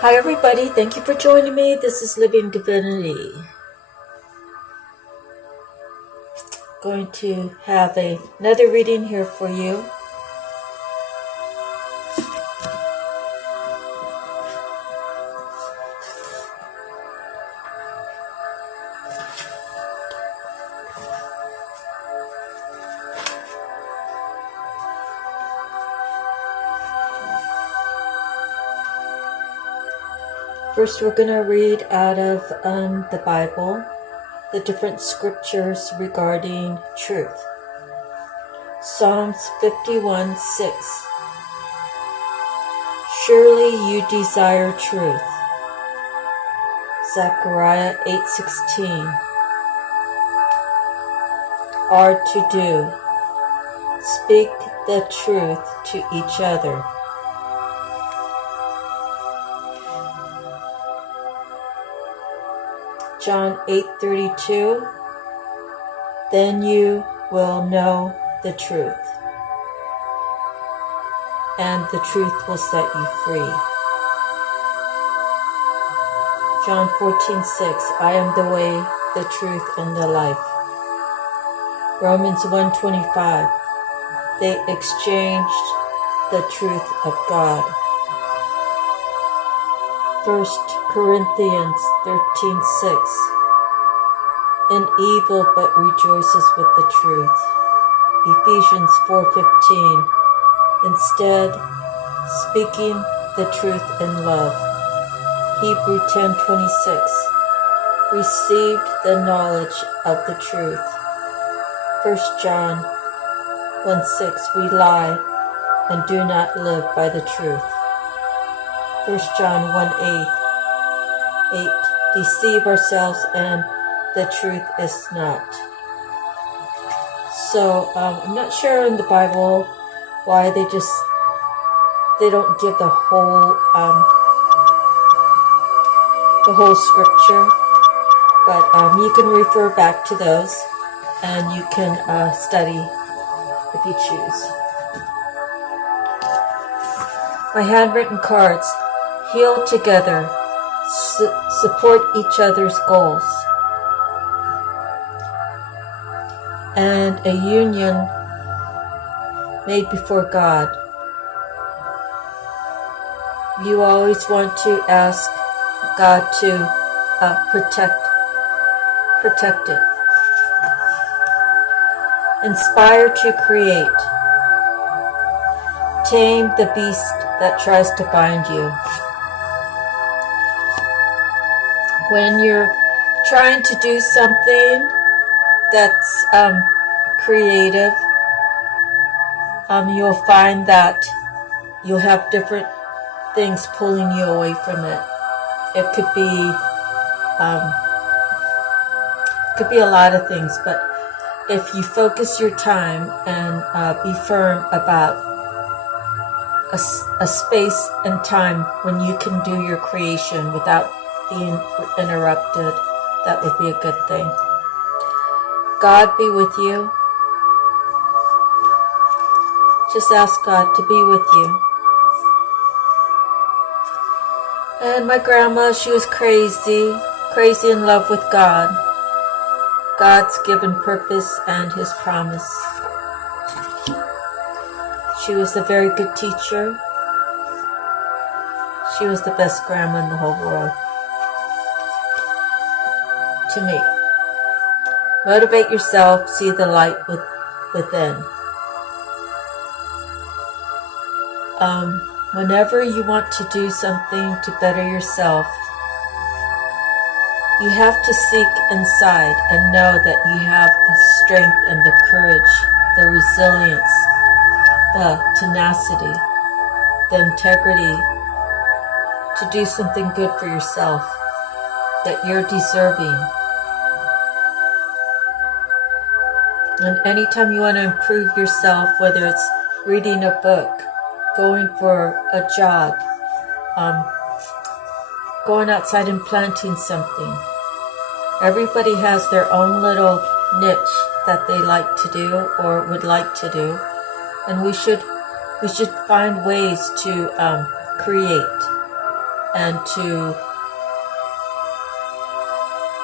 Hi everybody, thank you for joining me. This is Living Divinity. Going to have another reading here for you. First, we're going to read out of the Bible, the different scriptures regarding truth. Psalms 51:6. Surely you desire truth. Zechariah 8:16. Are to do. Speak the truth to each other. John 8:32, then you will know the truth, and the truth will set you free. John 14:6, I am the way, the truth, and the life. Romans 1:25, they exchanged the truth of God. 1 Corinthians 13:6, in evil but rejoices with the truth. Ephesians 4:15, instead speaking the truth in love. Hebrew 10:26, received the knowledge of the truth. 1 John 1:6, we lie and do not live by the truth. 1 John 1:8, deceive ourselves and the truth is not. So I'm not sure in the Bible why they don't give the whole scripture, but you can refer back to those and you can study if you choose. My handwritten cards. Heal together, support each other's goals, and a union made before God. You always want to ask God to protect it. Inspire to create. Tame the beast that tries to bind you. When you're trying to do something that's creative, you'll find that you'll have different things pulling you away from it. It could be a lot of things, but if you focus your time and be firm about a space and time when you can do your creation without being interrupted, that would be a good thing. God be with you. Just ask God to be with you. And my grandma, she was crazy in love with God. God's given purpose and His promise. She was a very good teacher. She was the best grandma in the whole world. To me. Motivate yourself, see the light within. Whenever you want to do something to better yourself, you have to seek inside and know that you have the strength and the courage, the resilience, the tenacity, the integrity to do something good for yourself, that you're deserving. And anytime you want to improve yourself, whether it's reading a book, going for a jog, going outside and planting something, everybody has their own little niche that they like to do or would like to do, and we should find ways to create and to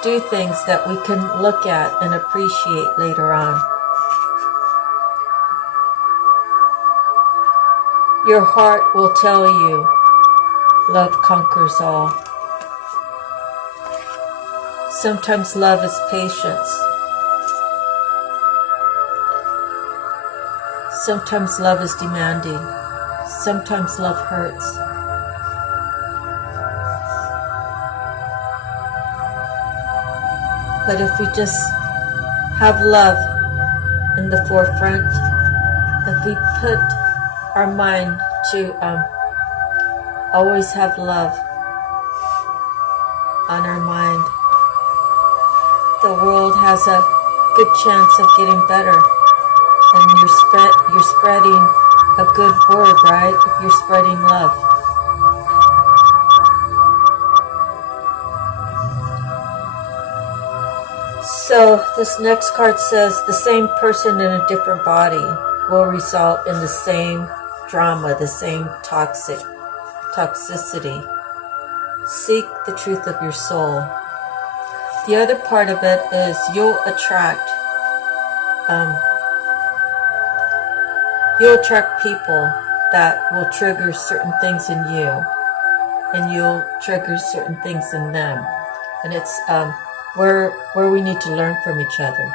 do things that we can look at and appreciate later on. Your heart will tell you love conquers all. Sometimes love is patience. Sometimes love is demanding. Sometimes love hurts. But if we just have love in the forefront, if we put our mind to always have love on our mind, the world has a good chance of getting better. And you're spreading a good word, right? If you're spreading love. So this next card says the same person in a different body will result in the same drama, the same toxicity. Seek the truth of your soul. The other part of it is you'll attract people that will trigger certain things in you, and you'll trigger certain things in them. And it's where we need to learn from each other.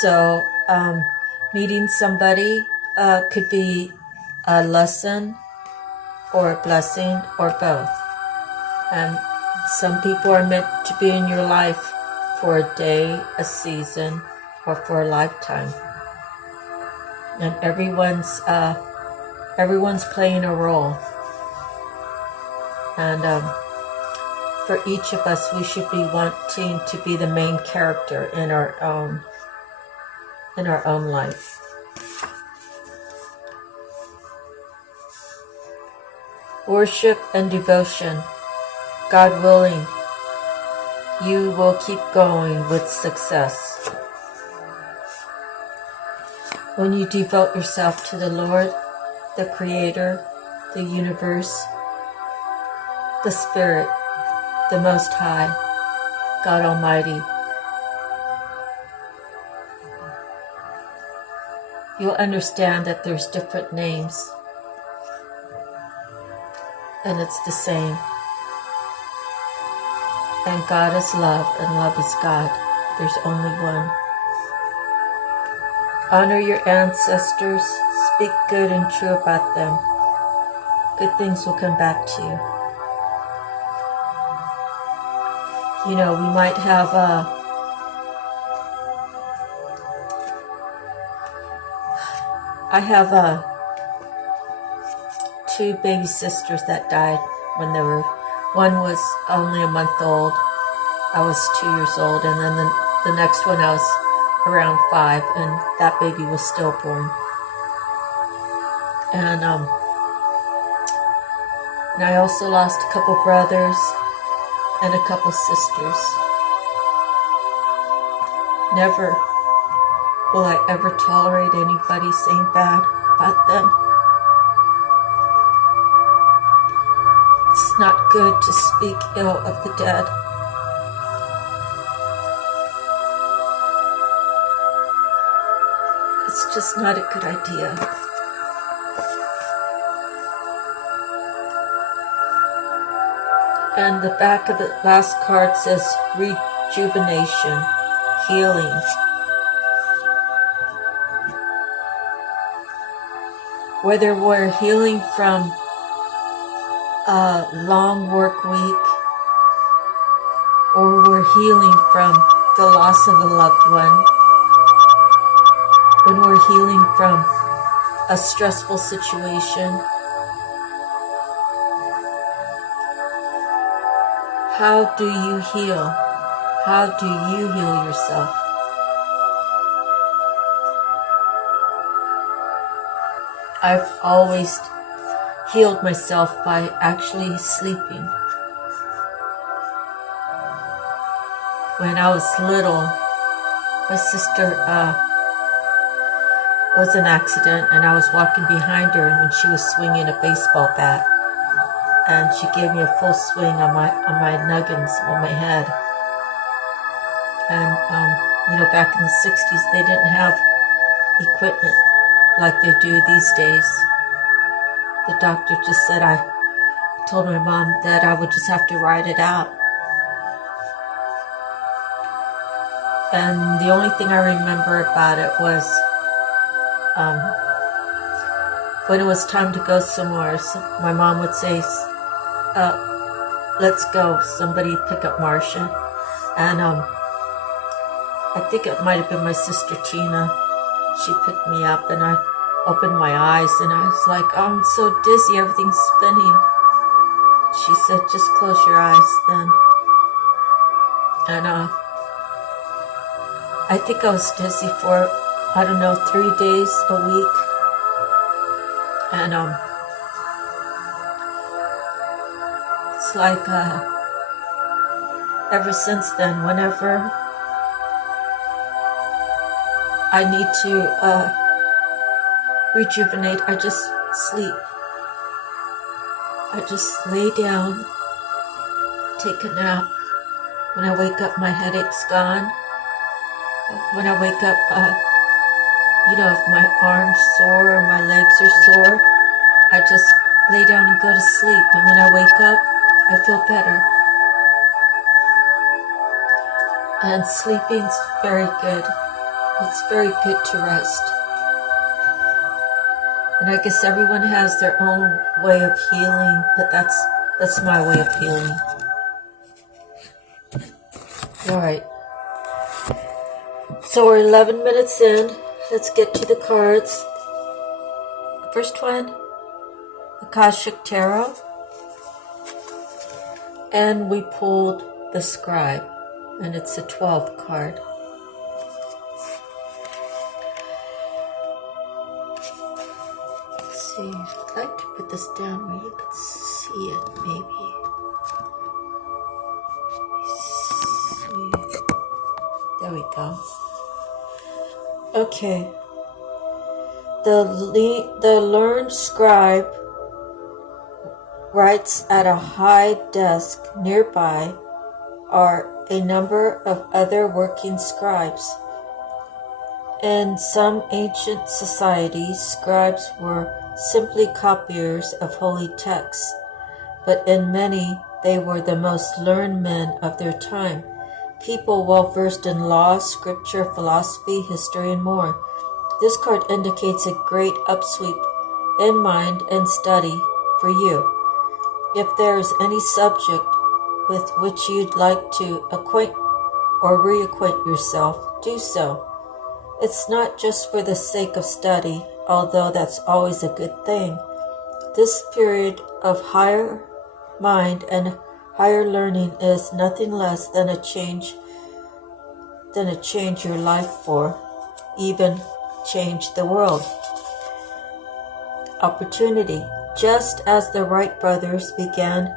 So meeting somebody could be a lesson or a blessing or both. And some people are meant to be in your life for a day, a season, or for a lifetime. And everyone's playing a role. And for each of us, we should be wanting to be the main character in our own life. Worship and devotion. God willing, you will keep going with success. When you devote yourself to the Lord, the Creator, the universe, the Spirit, the Most High, God Almighty, you'll understand that there's different names, and it's the same. And God is love, and love is God. There's only one. Honor your ancestors. Speak good and true about them. Good things will come back to you. You know, we might have I have two baby sisters that died when they were, one was only a month old. I was 2 years old, and then the next one I was around 5, and that baby was stillborn. And I also lost a couple brothers and a couple sisters. Never will I ever tolerate anybody saying bad about them. It's not good to speak ill of the dead. It's just not a good idea. And the back of the last card says rejuvenation, healing. Whether we're healing from a long work week, or we're healing from the loss of a loved one, when we're healing from a stressful situation, how do you heal? How do you heal yourself? I've always healed myself by actually sleeping. When I was little, my sister was in an accident, and I was walking behind her when she was swinging a baseball bat. and she gave me a full swing on my nuggins on my head. And back in the 60s, they didn't have equipment like they do these days. The doctor just said, I told my mom that I would just have to ride it out. And the only thing I remember about it was when it was time to go somewhere, my mom would say, let's go, somebody pick up Marcia. And I think it might have been my sister Tina. She picked me up and I opened my eyes and I was like, oh, I'm so dizzy, everything's spinning. She said, just close your eyes then. And I think I was dizzy for, 3 days a week. And it's like ever since then, whenever I need to rejuvenate, I just sleep. I just lay down, take a nap. When I wake up, my headache's gone. When I wake up, if my arm's sore or my legs are sore, I just lay down and go to sleep. And when I wake up, I feel better. And sleeping's very good. It's very good to rest. And I guess everyone has their own way of healing, but that's my way of healing. All right. So we're 11 minutes in. Let's get to the cards. First one, Akashic Tarot. And we pulled the Scribe, and it's a 12 card. Let's see. I'd like to put this down where you could see it, maybe. Let's see. There we go. Okay. The learned scribe writes at a high desk. Nearby are a number of other working scribes. In some ancient societies, scribes were simply copiers of holy texts, but in many, they were the most learned men of their time. People well versed in law, scripture, philosophy, history, and more. This card indicates a great upsweep in mind and study for you. If there is any subject with which you'd like to acquaint or reacquaint yourself, do so. It's not just for the sake of study, although that's always a good thing. This period of higher mind and higher learning is nothing less than a change your life for, even change the world. Opportunity. Just as the Wright brothers began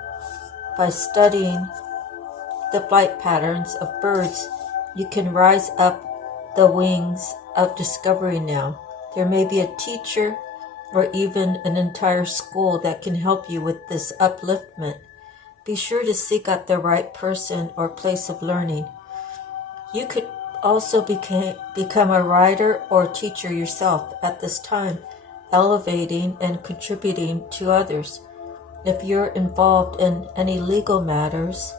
by studying the flight patterns of birds, you can rise up the wings of discovery now. There may be a teacher or even an entire school that can help you with this upliftment. Be sure to seek out the right person or place of learning. You could also become a writer or teacher yourself at this time, elevating and contributing to others. If you're involved in any legal matters,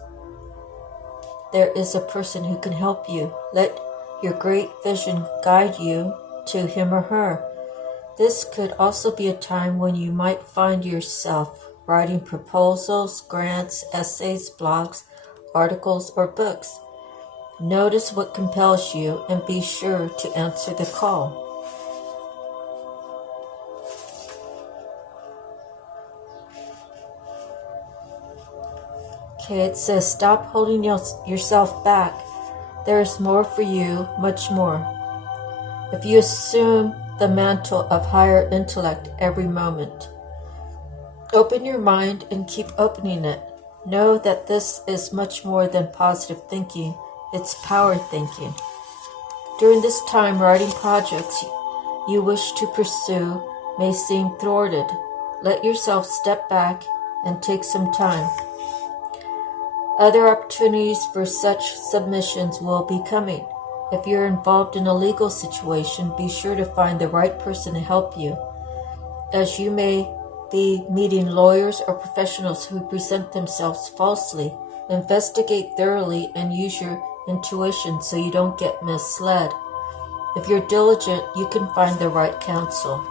there is a person who can help you. Let your great vision guide you to him or her. This could also be a time when you might find yourself writing proposals, grants, essays, blogs, articles, or books. Notice what compels you and be sure to answer the call. Okay, it says, stop holding yourself back. There is more for you, much more. If you assume the mantle of higher intellect every moment, open your mind and keep opening it. Know that this is much more than positive thinking. It's power thinking. During this time, writing projects you wish to pursue may seem thwarted. Let yourself step back and take some time. Other opportunities for such submissions will be coming. If you're involved in a legal situation, be sure to find the right person to help you, as you may be meeting lawyers or professionals who present themselves falsely. Investigate thoroughly and use your intuition so you don't get misled. If you're diligent, you can find the right counsel.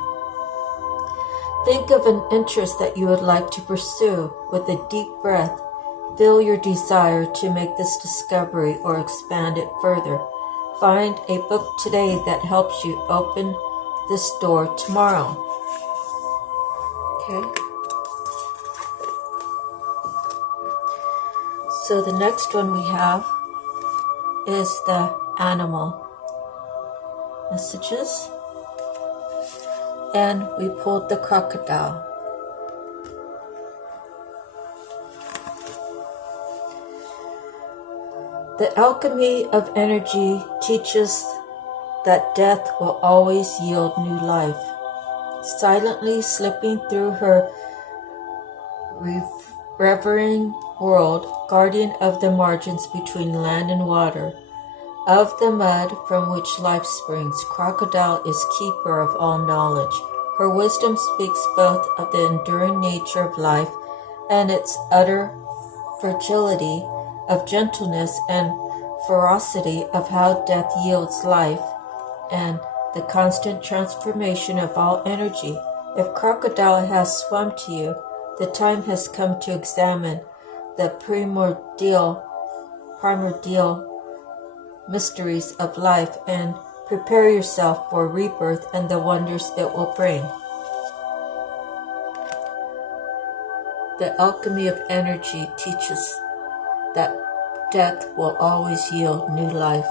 Think of an interest that you would like to pursue. With a deep breath, feel your desire to make this discovery or expand it further. Find a book today that helps you open this door tomorrow. Okay. So the next one we have is the animal messages. And we pulled the crocodile. The alchemy of energy teaches that death will always yield new life. Silently slipping through her revering world, guardian of the margins between land and water, of the mud from which life springs, crocodile is keeper of all knowledge. Her wisdom speaks both of the enduring nature of life and its utter fragility, of gentleness and ferocity, of how death yields life, and the constant transformation of all energy. If crocodile has swum to you, the time has come to examine the primordial mysteries of life and prepare yourself for rebirth and the wonders it will bring. The alchemy of energy teaches that death will always yield new life.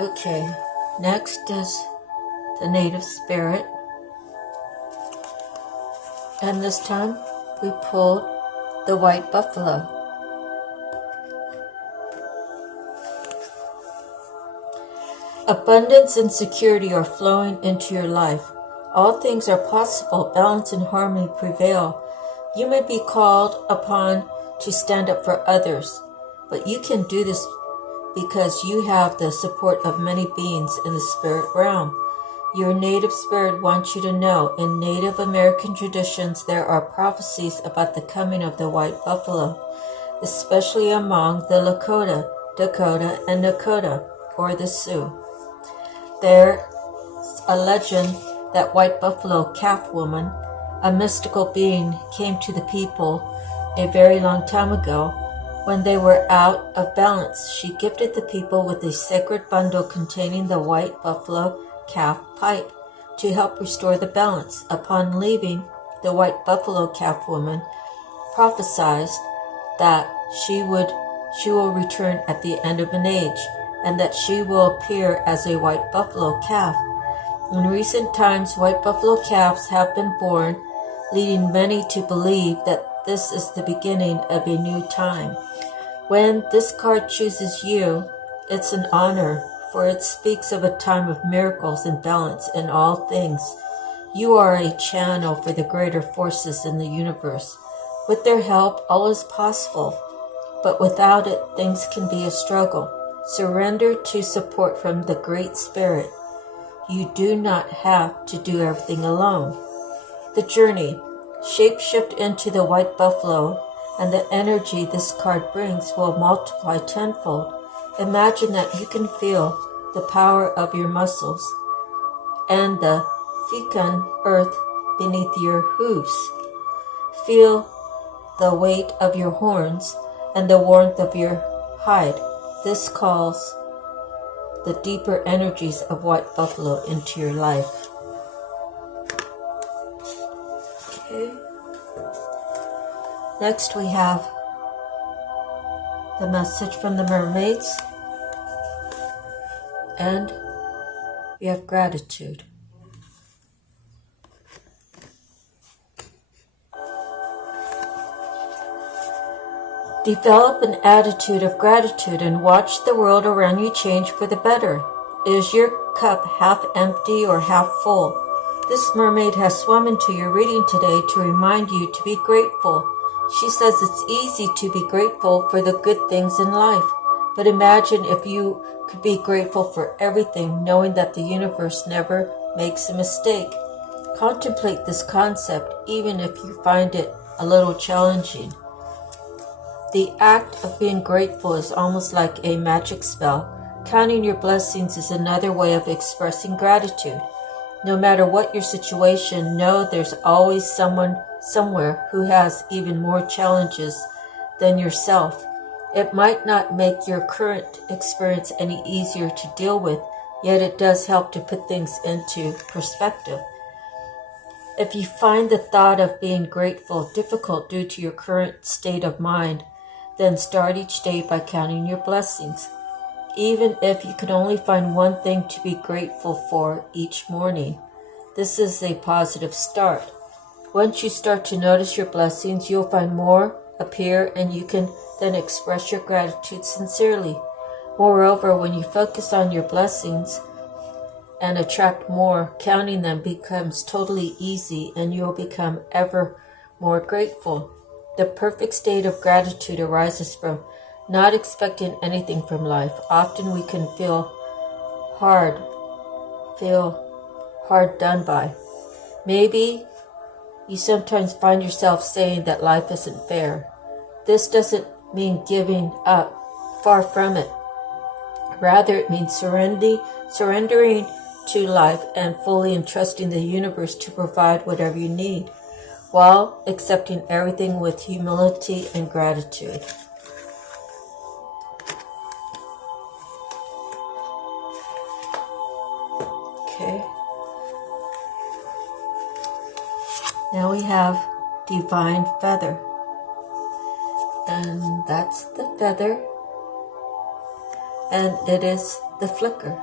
Okay, next is the native spirit. And this time we pulled the white buffalo. Abundance and security are flowing into your life. All things are possible. Balance and harmony prevail. You may be called upon to stand up for others, but you can do this because you have the support of many beings in the spirit realm. Your native spirit wants you to know, in Native American traditions, there are prophecies about the coming of the white buffalo, especially among the Lakota, Dakota, and Nakota, or the Sioux. There's a legend that white buffalo calf woman, a mystical being, came to the people a very long time ago. When they were out of balance, she gifted the people with a sacred bundle containing the white buffalo calf pipe to help restore the balance. Upon leaving, the white buffalo calf woman prophesied that she will return at the end of an age, and that she will appear as a white buffalo calf. In recent times, white buffalo calves have been born, leading many to believe that this is the beginning of a new time. When this card chooses you, it's an honor, for it speaks of a time of miracles and balance in all things. You are a channel for the greater forces in the universe. With their help, all is possible, but without it, things can be a struggle. Surrender to support from the Great Spirit. You do not have to do everything alone. The journey. Shapeshift into the white buffalo, and the energy this card brings will multiply tenfold. Imagine that you can feel the power of your muscles and the fecund earth beneath your hooves. Feel the weight of your horns and the warmth of your hide. This calls the deeper energies of white buffalo into your life. Okay. Next we have the message from the mermaids, and we have gratitude. Develop an attitude of gratitude and watch the world around you change for the better. Is your cup half empty or half full? This mermaid has swum into your reading today to remind you to be grateful. She says it's easy to be grateful for the good things in life, but imagine if you could be grateful for everything, knowing that the universe never makes a mistake. Contemplate this concept, even if you find it a little challenging. The act of being grateful is almost like a magic spell. Counting your blessings is another way of expressing gratitude. No matter what your situation, know there's always someone somewhere who has even more challenges than yourself. It might not make your current experience any easier to deal with, yet it does help to put things into perspective. If you find the thought of being grateful difficult due to your current state of mind, then start each day by counting your blessings. Even if you can only find one thing to be grateful for each morning, this is a positive start. Once you start to notice your blessings, you'll find more appear and you can then express your gratitude sincerely. Moreover, when you focus on your blessings and attract more, counting them becomes totally easy and you'll become ever more grateful. The perfect state of gratitude arises from not expecting anything from life. Often we can feel hard done by. Maybe you sometimes find yourself saying that life isn't fair. This doesn't mean giving up, far from it. Rather, it means surrendering to life and fully entrusting the universe to provide whatever you need, while accepting everything with humility and gratitude. Okay. Now we have Divine Feather. And that's the feather. And it is the flicker.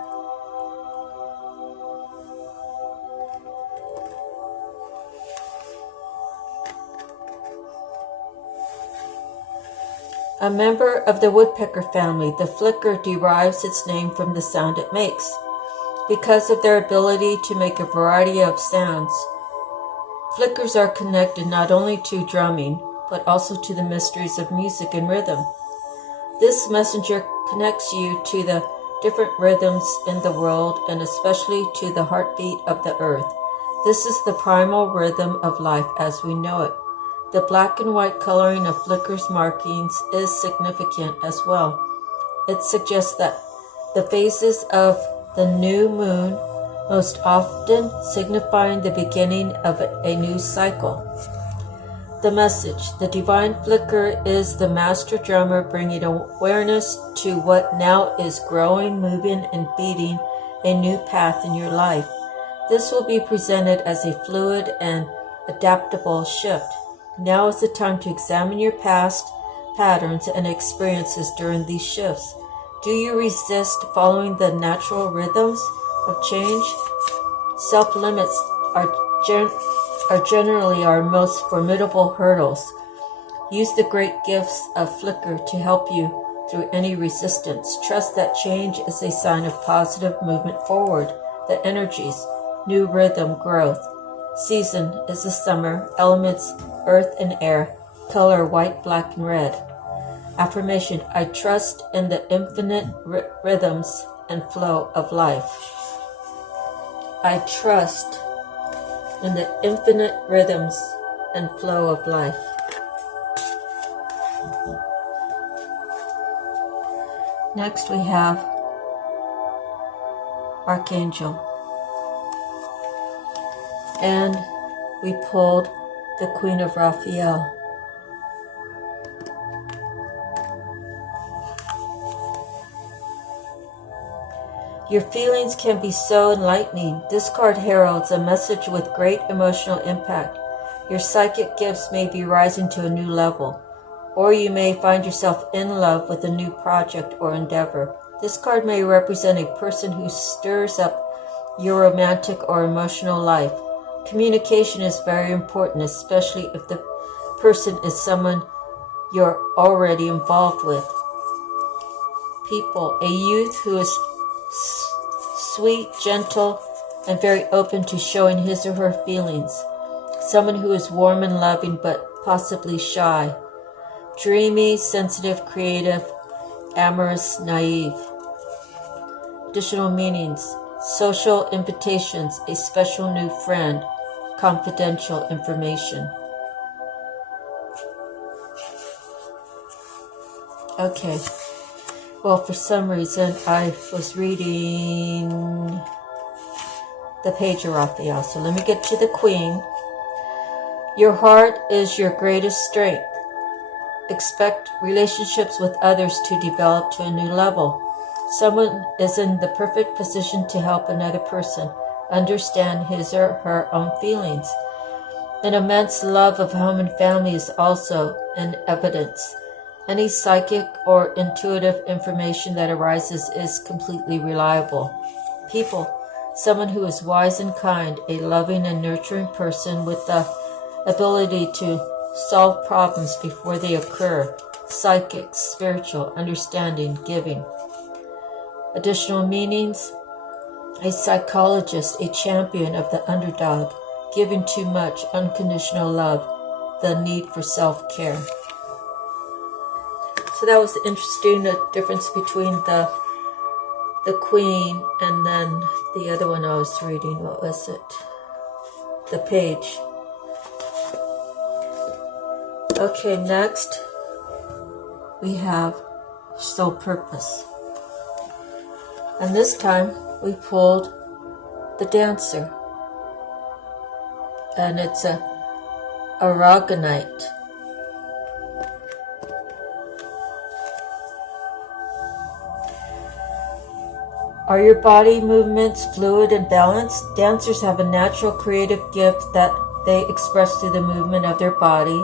A member of the woodpecker family, the flicker derives its name from the sound it makes. Because of their ability to make a variety of sounds, flickers are connected not only to drumming, but also to the mysteries of music and rhythm. This messenger connects you to the different rhythms in the world and especially to the heartbeat of the earth. This is the primal rhythm of life as we know it. The black and white coloring of flickers markings is significant as well. It suggests that the phases of the new moon, most often signifying the beginning of a new cycle. The message: the divine flicker is the master drummer bringing awareness to what now is growing, moving, and beating a new path in your life. This will be presented as a fluid and adaptable shift. Now is the time to examine your past patterns and experiences during these shifts. Do you resist following the natural rhythms of change? Self-limits are generally our most formidable hurdles. Use the great gifts of flicker to help you through any resistance. Trust that change is a sign of positive movement forward. The energies, new rhythm, growth. Season is the summer, elements earth and air, color white, black, and red. Affirmation: I trust in the infinite rhythms and flow of life. I trust in the infinite rhythms and flow of life. Next we have Archangel. And we pulled the Queen of Raphael. Your feelings can be so enlightening. This card heralds a message with great emotional impact. Your psychic gifts may be rising to a new level, or you may find yourself in love with a new project or endeavor. This card may represent a person who stirs up your romantic or emotional life. Communication is very important, especially if the person is someone you're already involved with. People, a youth who is sweet, gentle, and very open to showing his or her feelings. Someone who is warm and loving but possibly shy. Dreamy, sensitive, creative, amorous, naive. Additional meanings: social invitations, a special new friend, confidential information. Okay, well, for some reason I was reading the page of Raphael, so let me get to the Queen. Your heart is your greatest strength. Expect relationships with others to develop to a new level. Someone is in the perfect position to help another person understand his or her own feelings. An immense love of home and family is also in evidence. Any psychic or intuitive information that arises is completely reliable. People, someone who is wise and kind, a loving and nurturing person with the ability to solve problems before they occur. Psychic, spiritual, understanding, giving. Additional meanings: a psychologist, a champion of the underdog, giving too much, unconditional love, the need for self-care. So that was interesting, the difference between the Queen and then the other one I was reading. What was it? The Page. Okay, next we have Soul Purpose. And this time we pulled the Dancer. And it's a aragonite. Are your body movements fluid and balanced? Dancers have a natural creative gift that they express through the movement of their body,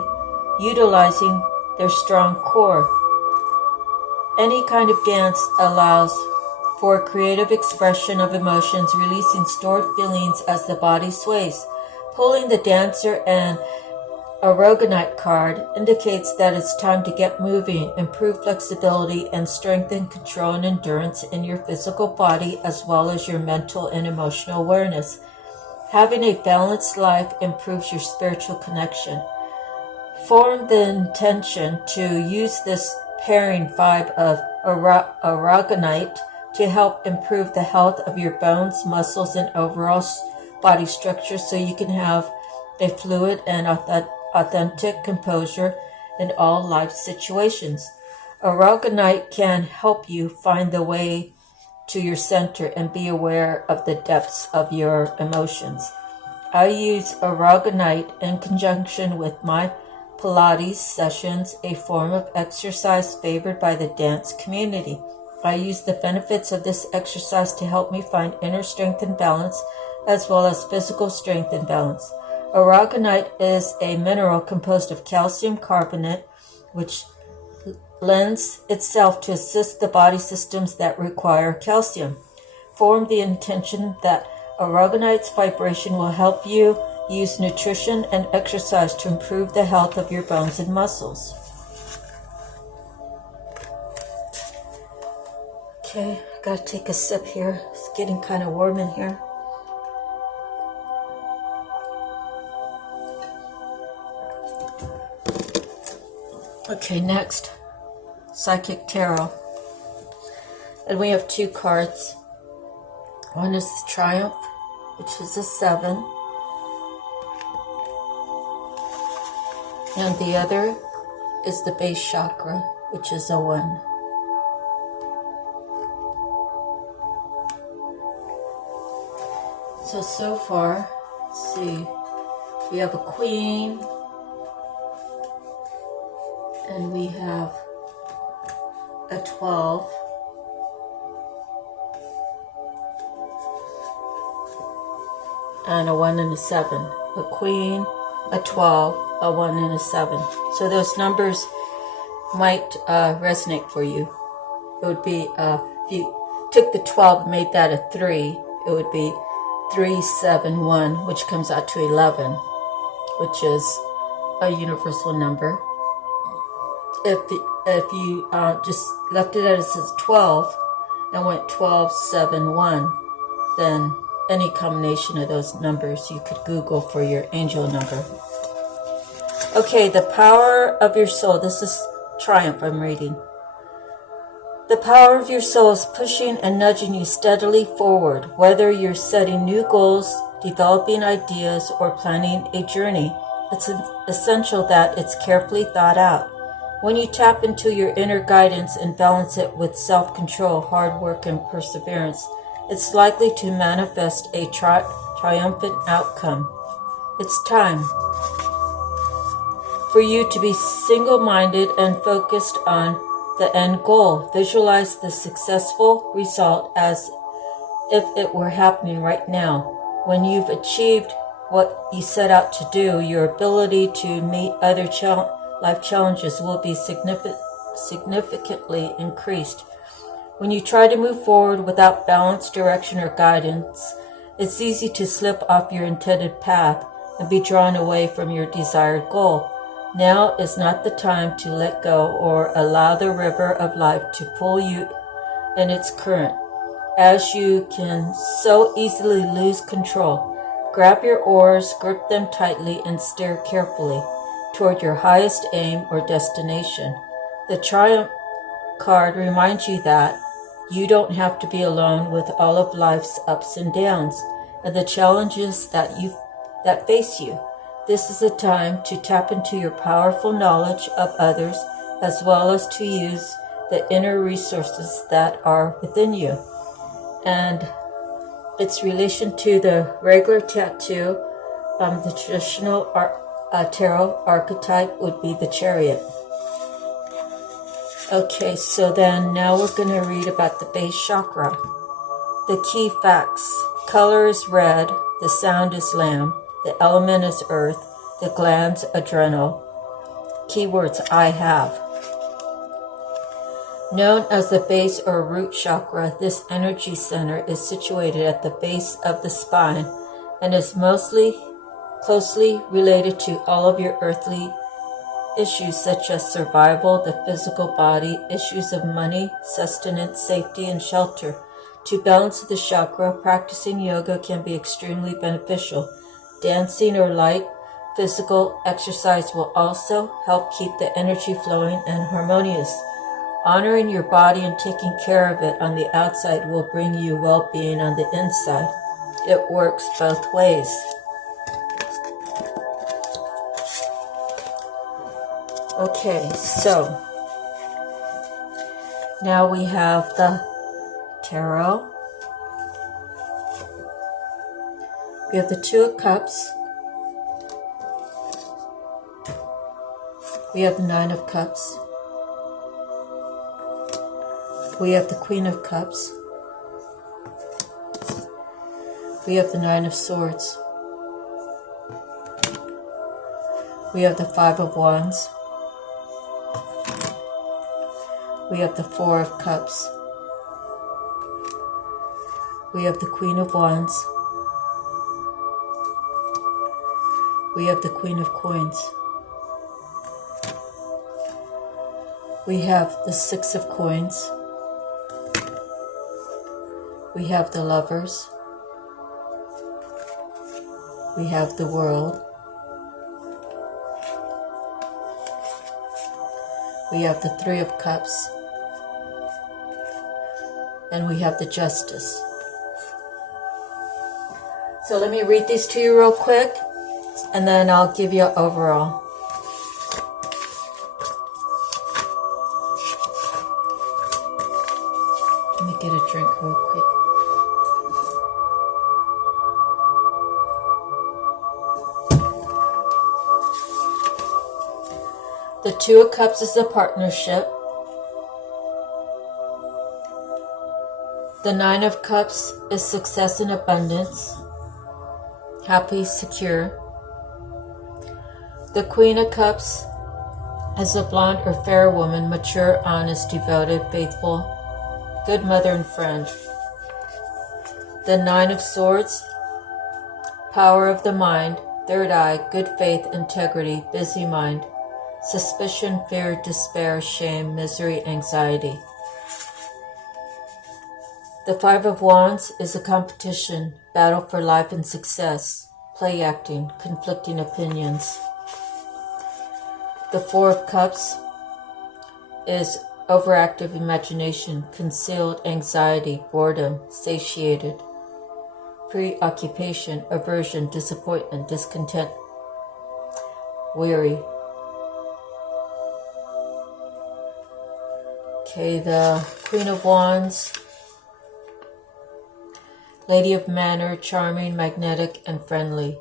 utilizing their strong core. Any kind of dance allows for creative expression of emotions, releasing stored feelings as the body sways. Pulling the Dancer and Aragonite card indicates that it's time to get moving, improve flexibility, and strengthen control and endurance in your physical body as well as your mental and emotional awareness. Having a balanced life improves your spiritual connection. Form the intention to use this pairing vibe of aragonite to help improve the health of your bones, muscles, and overall body structure so you can have a fluid and authentic composure in all life situations. Aragonite can help you find the way to your center and be aware of the depths of your emotions. I use aragonite in conjunction with my Pilates sessions, a form of exercise favored by the dance community. I use the benefits of this exercise to help me find inner strength and balance, as well as physical strength and balance. Aragonite is a mineral composed of calcium carbonate, which lends itself to assist the body systems that require calcium. Form the intention that aragonite's vibration will help you use nutrition and exercise to improve the health of your bones and muscles. Okay, I gotta take a sip here. It's getting kind of warm in here. Okay, next, Psychic Tarot. And we have two cards. One is the Triumph, which is a 7. And the other is the base chakra, which is a 1. So far, let's see, we have a Queen, and we have a 12, and a 1 and a 7. A Queen, a 12, a 1 and a 7. So those numbers might resonate for you. It would be, if you took the 12 and made that a 3, it would be 371, which comes out to 11, which is a universal number. if you just left it as 12 and went 12, 7, 1, then any combination of those numbers you could Google for your angel number. Okay, the power of your soul. This is Triumph I'm reading. The power of your soul is pushing and nudging you steadily forward, whether you're setting new goals, developing ideas, or planning a journey. It's essential that it's carefully thought out. When you tap into your inner guidance and balance it with self-control, hard work, and perseverance, it's likely to manifest a triumphant outcome. It's time for you to be single-minded and focused on the end goal. Visualize the successful result as if it were happening right now. When you've achieved what you set out to do, your ability to meet other life challenges will be significantly increased. When you try to move forward without balance, direction, or guidance, it's easy to slip off your intended path and be drawn away from your desired goal. Now is not the time to let go or allow the river of life to pull you in its current, as you can so easily lose control. Grab your oars, grip them tightly, and steer carefully toward your highest aim or destination. The Triumph card reminds you that you don't have to be alone with all of life's ups and downs and the challenges that face you. This is a time to tap into your powerful knowledge of others as well as to use the inner resources that are within you. And its relation to the regular tattoo, the traditional tarot archetype would be the Chariot. Okay, so then now we're going to read about the base chakra. The key facts. Color is red, the sound is lamb, the element is earth, the glands adrenal. Keywords I have. Known as the base or root chakra, this energy center is situated at the base of the spine and is mostly closely related to all of your earthly issues such as survival, the physical body, issues of money, sustenance, safety, and shelter. To balance the chakra, practicing yoga can be extremely beneficial. Dancing or light physical exercise will also help keep the energy flowing and harmonious. Honoring your body and taking care of it on the outside will bring you well-being on the inside. It works both ways. Okay, so now we have the tarot. We have the Two of Cups. We have the Nine of Cups. We have the Queen of Cups. We have the Nine of Swords. We have the Five of Wands. We have the Four of Cups. We have the Queen of Wands. We have the Queen of Coins. We have the Six of Coins. We have the Lovers. We have the World. We have the Three of Cups. And we have the Justice. So let me read these to you real quick, and then I'll give you an overall. Let me get a drink real quick. The Two of Cups is a partnership. The Nine of Cups is success and abundance. Happy, secure. The Queen of Cups is a blonde or fair woman, mature, honest, devoted, faithful, good mother and friend. The Nine of Swords, power of the mind, third eye, good faith, integrity, busy mind. suspicion, fear, despair, shame, misery, anxiety. The Five of Wands is a competition, battle for life and success, play acting, conflicting opinions. The Four of Cups is overactive imagination, concealed anxiety, boredom, satiated, preoccupation, aversion, disappointment, discontent, weary. Okay, the Queen of Wands, Lady of Manner, charming, magnetic, and friendly,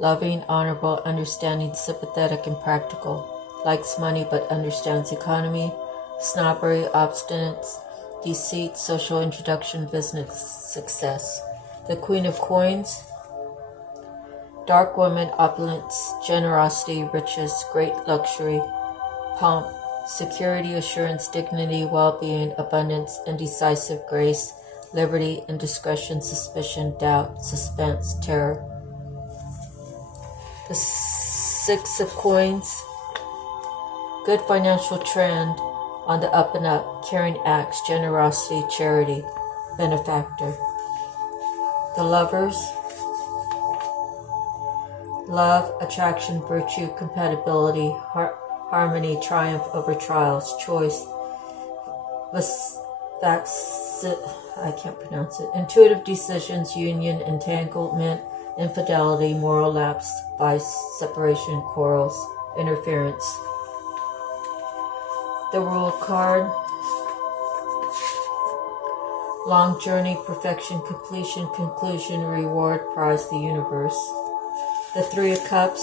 loving, honorable, understanding, sympathetic, and practical, likes money but understands economy, snobbery, obstinance, deceit, social introduction, business success. The Queen of Coins, dark woman, opulence, generosity, riches, great luxury, pomp, security, assurance, dignity, well-being, abundance, indecisive, grace, liberty, indiscretion, suspicion, doubt, suspense, terror. The Six of Coins, good financial trend, on the up and up, caring acts, generosity, charity, benefactor. The Lovers, love, attraction, virtue, compatibility, harmony, triumph over trials, choice, I can't pronounce it, intuitive decisions, union, entanglement, infidelity, moral lapse, vice, separation, quarrels, interference. The World card, long journey, perfection, completion, conclusion, reward, prize, the universe. The Three of Cups,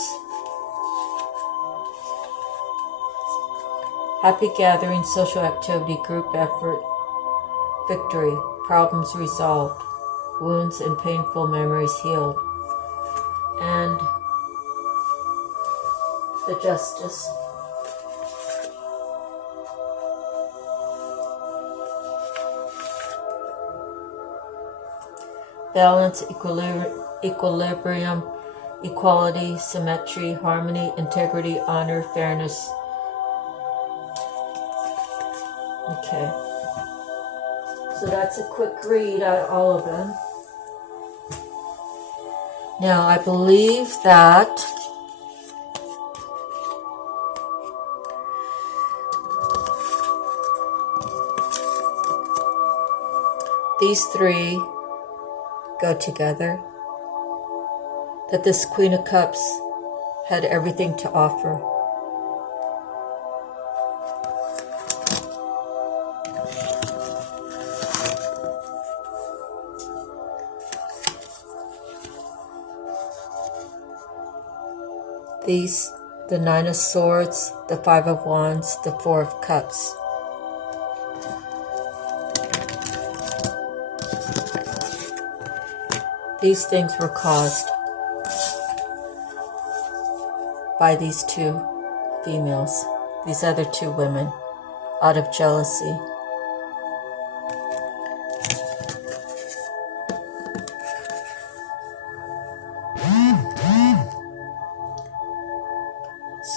happy gathering, social activity, group effort, victory, problems resolved, wounds and painful memories healed. And the Justice. Balance, equilibrium, equality, symmetry, harmony, integrity, honor, fairness. Okay. So that's a quick read out of all of them. Now I believe that these three go together, that this Queen of Cups had everything to offer. These, the Nine of Swords, the Five of Wands, the Four of Cups. These things were caused by these two females, these other two women, out of jealousy.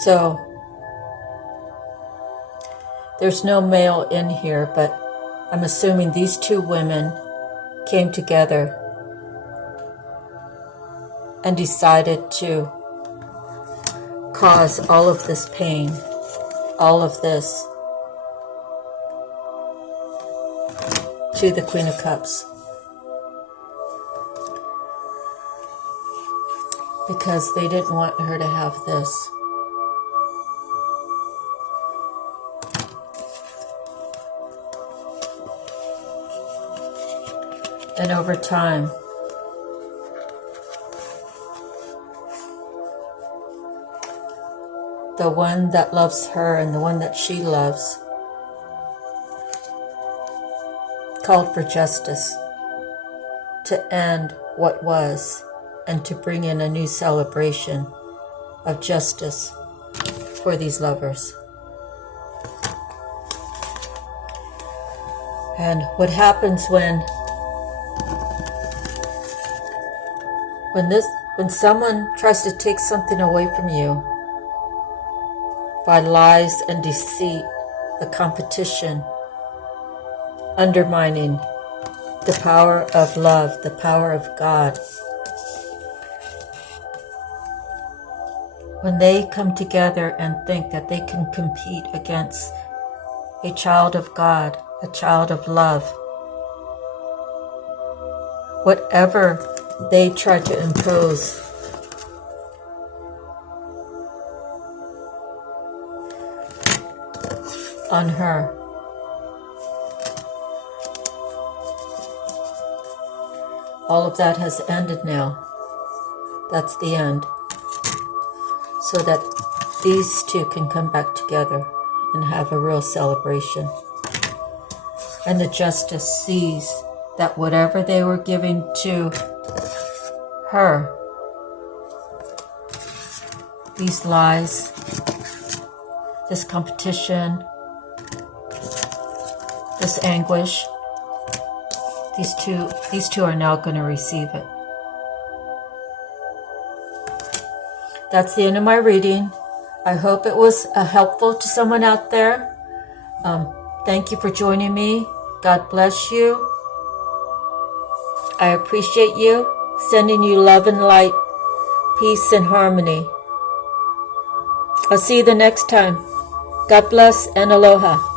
So, there's no male in here, but I'm assuming these two women came together and decided to cause all of this pain, all of this, to the Queen of Cups. Because they didn't want her to have this. And over time, the one that loves her and the one that she loves called for justice to end what was and to bring in a new celebration of justice for these lovers. And what happens when someone tries to take something away from you, by lies and deceit, the competition, undermining the power of love, the power of God. When they come together and think that they can compete against a child of God, a child of love, whatever they try to impose on her, all of that has ended now. That's the end. So that these two can come back together and have a real celebration. And the justice sees that whatever they were giving to her, these lies, this competition, this anguish, these two are now going to receive it. That's the end of my reading. I hope it was helpful to someone out there. Thank you for joining me. God bless you. I appreciate you. Sending you love and light, peace and harmony. I'll see you the next time. God bless and aloha.